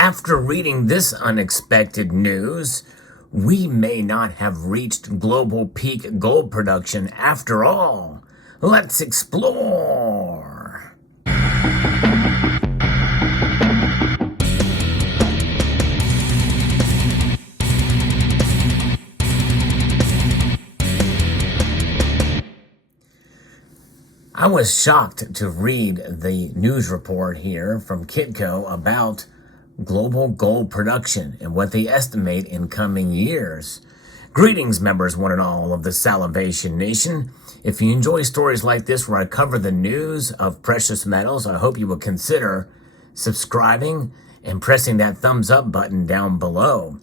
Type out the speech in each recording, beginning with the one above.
After reading this unexpected news, we may not have reached global peak gold production after all. Let's explore. I was shocked to read the news report here from Kitco about global gold production and what they estimate in coming years. Greetings, members one and all of the Salivation Nation. If you enjoy stories like this where I cover the news of precious metals, I hope you will consider subscribing and pressing that thumbs up button down below.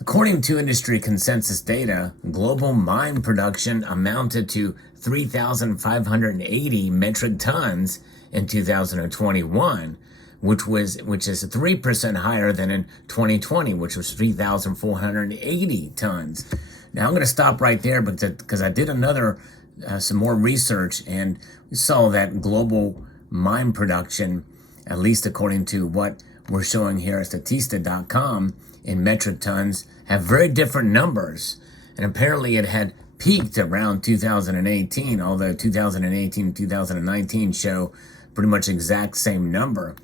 According to industry consensus data, global mine production amounted to 3,580 metric tons in 2021, which is 3% higher than in 2020, which was 3,480 tons. Now I'm going to stop right there because I did some more research, and we saw that global mine production, at least according to what we're showing here at Statista.com, in metric tons, have very different numbers. And apparently it had peaked around 2018, although 2018 and 2019 show pretty much exact same number.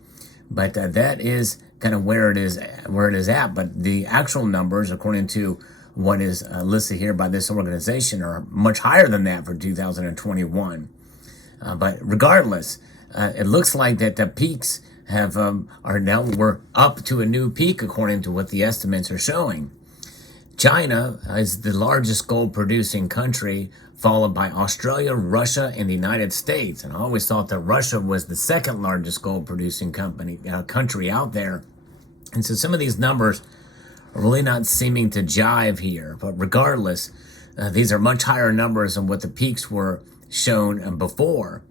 But that is kind of where it is at. But the actual numbers, according to what is listed here by this organization, are much higher than that for 2021. But regardless, it looks like that the peaks we're up to a new peak according to what the estimates are showing. China is the largest gold producing country, followed by Australia, Russia, and the United States. And I always thought that Russia was the second largest gold producing country out there. And so some of these numbers are really not seeming to jive here. But regardless, these are much higher numbers than what the peaks were shown before.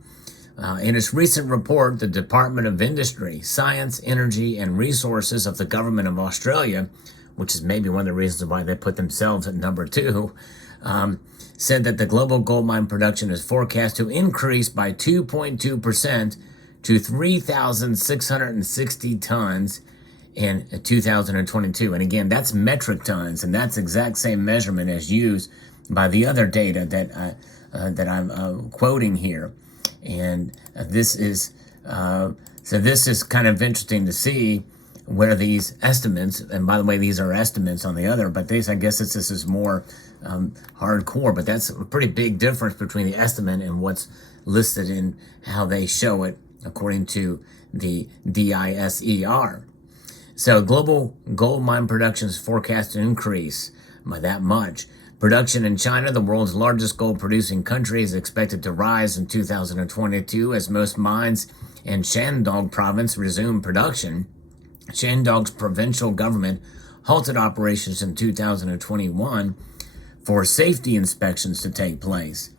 In its recent report, the Department of Industry, Science, Energy, and Resources of the Government of Australia, which is maybe one of the reasons why they put themselves at number 2, said that the global gold mine production is forecast to increase by 2.2% to 3,660 tons in 2022. And again, that's metric tons, and that's exact same measurement as used by the other data that I'm quoting here. And this is kind of interesting to see where these estimates, and by the way, these are estimates on the other, but this is more hardcore, but that's a pretty big difference between the estimate and what's listed in how they show it according to the DISER. So global gold mine production is forecast to increase by that much. Production in China, the world's largest gold producing country, is expected to rise in 2022 as most mines in Shandong province resume production. Shandong's provincial government halted operations in 2021 for safety inspections to take place.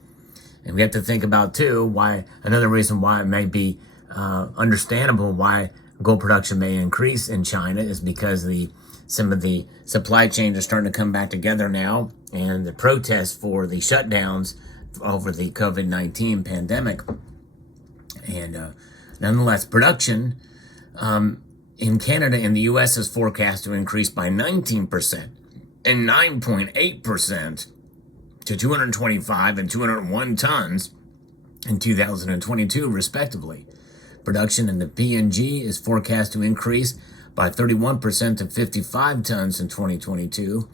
And we have to think about, too, another reason why it may be understandable why gold production may increase in China is because some of the supply chains are starting to come back together now, and the protests for the shutdowns over the COVID-19 pandemic. And nonetheless, production in Canada and the U.S. is forecast to increase by 19% and 9.8% to 225 and 201 tons in 2022, respectively. Production in the PNG is forecast to increase by 31% to 55 tons in 2022,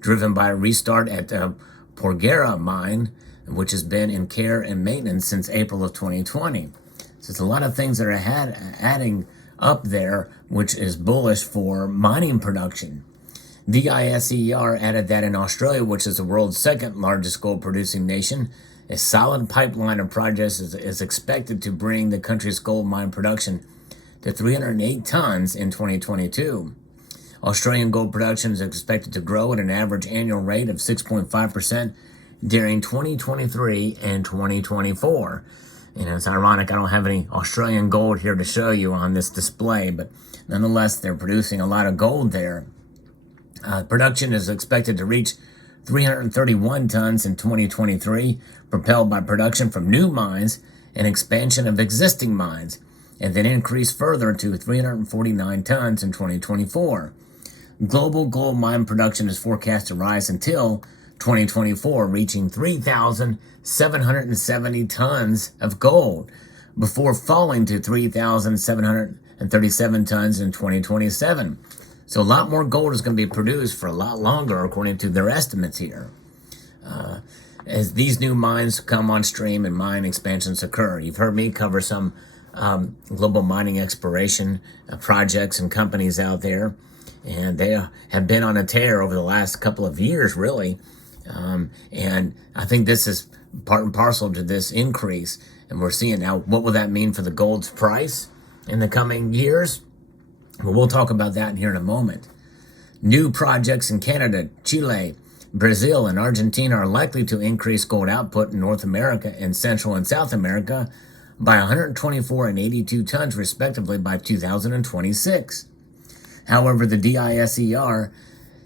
driven by a restart at the Porgera mine, which has been in care and maintenance since April of 2020. So it's a lot of things that are adding up there, which is bullish for mining production. DISER added that in Australia, which is the world's second largest gold producing nation, a solid pipeline of projects is expected to bring the country's gold mine production to 308 tons in 2022. Australian gold production is expected to grow at an average annual rate of 6.5% during 2023 and 2024. And it's ironic I don't have any Australian gold here to show you on this display, but nonetheless, they're producing a lot of gold there. Production is expected to reach 331 tons in 2023, propelled by production from new mines and expansion of existing mines. and then increased further to 349 tons in 2024. Global gold mine production is forecast to rise until 2024, reaching 3,770 tons of gold, before falling to 3,737 tons in 2027. So a lot more gold is going to be produced for a lot longer, according to their estimates here. As these new mines come on stream and mine expansions occur. You've heard me cover some global mining exploration projects and companies out there, and they have been on a tear over the last couple of years, really. And I think this is part and parcel to this increase, and we're seeing now what will that mean for the gold's price in the coming years? Well, we'll talk about that here in a moment. New projects in Canada, Chile, Brazil, and Argentina are likely to increase gold output in North America and Central and South America by 124 and 82 tons respectively by 2026. However, the DISER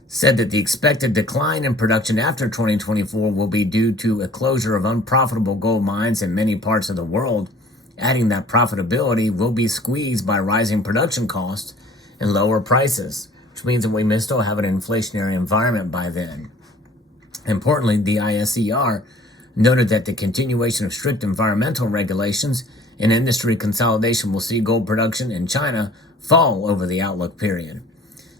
said that the expected decline in production after 2024 will be due to a closure of unprofitable gold mines in many parts of the world, adding that profitability will be squeezed by rising production costs and lower prices, which means that we may still have an inflationary environment by then. Importantly, the DISER noted that the continuation of strict environmental regulations and industry consolidation will see gold production in China fall over the outlook period.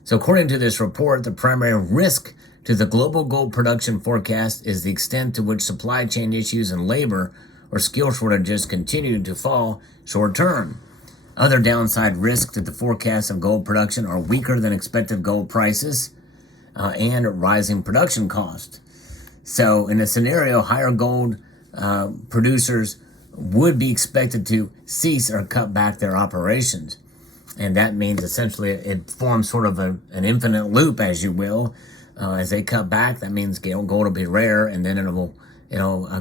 So according to this report, the primary risk to the global gold production forecast is the extent to which supply chain issues and labor or skill shortages continue to fall short term. Other downside risks to the forecast of gold production are weaker than expected gold prices and rising production costs. So in a scenario, higher gold producers would be expected to cease or cut back their operations. And that means essentially it forms sort of an infinite loop, as you will. As they cut back, that means gold will be rare, and then it'll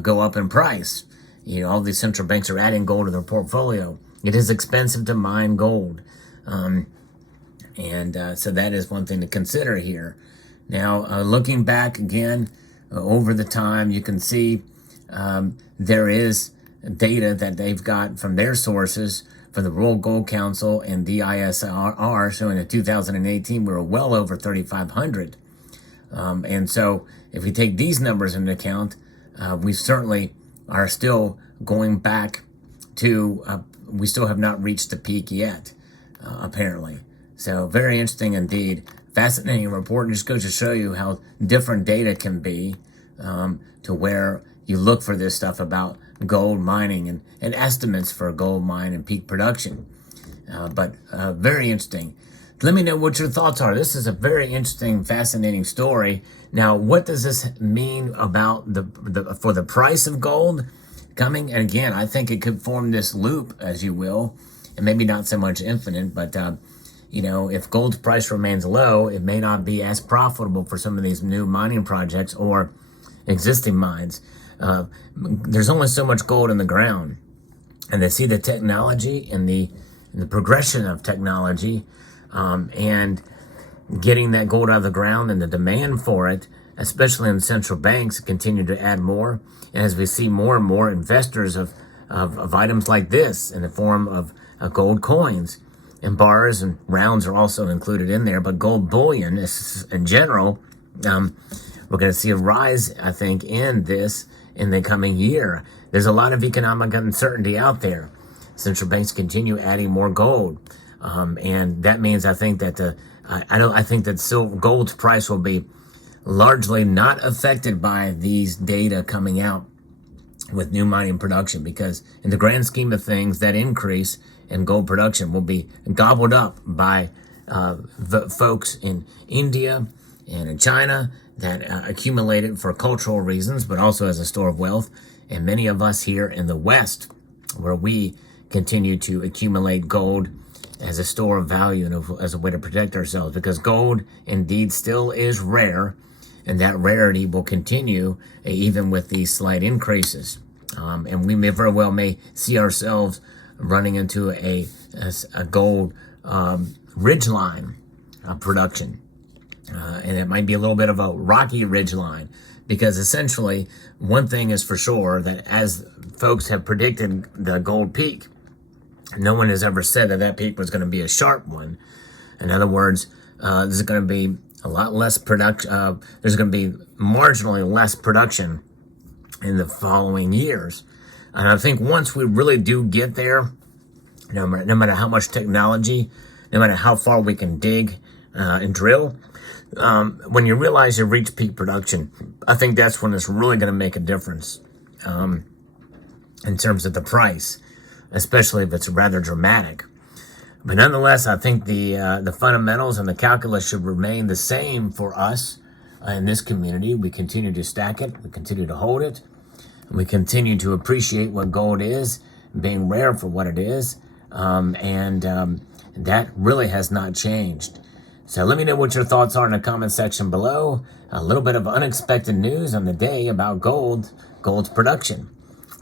go up in price. All these central banks are adding gold to their portfolio. It is expensive to mine gold. So that is one thing to consider here. Now, looking back again, over the time, you can see there is data that they've got from their sources for the World Gold Council and DISER showing in 2018 we were well over 3,500. And so if we take these numbers into account, we certainly are still going back to, we still have not reached the peak yet, apparently. So very interesting indeed. Fascinating report, and just goes to show you how different data can be to where you look for this stuff about gold mining and estimates for gold mine and peak production. But very interesting. Let me know what your thoughts are. This is a very interesting, fascinating story. Now, what does this mean about for the price of gold coming? And again, I think it could form this loop, as you will, and maybe not so much infinite, but if gold's price remains low, it may not be as profitable for some of these new mining projects or existing mines. There's only so much gold in the ground, and they see the technology and the progression of technology and getting that gold out of the ground and the demand for it, especially in central banks, continue to add more. And as we see more and more investors of items like this in the form of gold coins, and bars and rounds are also included in there, but gold bullion is, in general, we're going to see a rise, I think, in this in the coming year. There's a lot of economic uncertainty out there. Central banks continue adding more gold, and that means I think that I think that gold's price will be largely not affected by these data coming out with new mining production, because in the grand scheme of things, that increase in gold production will be gobbled up by the folks in India and in China that accumulate it for cultural reasons, but also as a store of wealth. And many of us here in the West, where we continue to accumulate gold as a store of value and as a way to protect ourselves, because gold indeed still is rare, and that rarity will continue even with these slight increases. And we may very well see ourselves running into a gold ridgeline production. And it might be a little bit of a rocky ridgeline, because essentially one thing is for sure, that as folks have predicted the gold peak, No one has ever said that that peak was going to be a sharp one. In other words, there's going to be a lot less production. There's going to be marginally less production in the following years. And I think once we really do get there, no matter how much technology, no matter how far we can dig and drill, when you realize you've reached peak production, I think that's when it's really going to make a difference in terms of the price, especially if it's rather dramatic. But nonetheless, I think the fundamentals and the calculus should remain the same for us in this community. We continue to stack it, we continue to hold it, and we continue to appreciate what gold is, being rare for what it is, and that really has not changed. So let me know what your thoughts are in the comment section below. A little bit of unexpected news on the day about gold's production.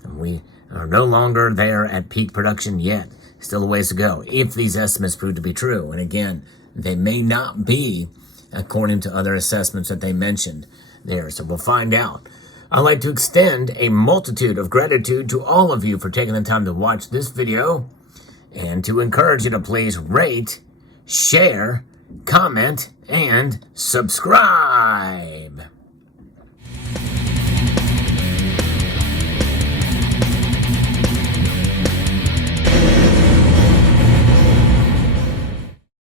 And we are no longer there at peak production yet. Still a ways to go if these estimates prove to be true. And again, they may not be according to other assessments that they mentioned there. So we'll find out. I'd like to extend a multitude of gratitude to all of you for taking the time to watch this video and to encourage you to please rate, share, comment, and subscribe.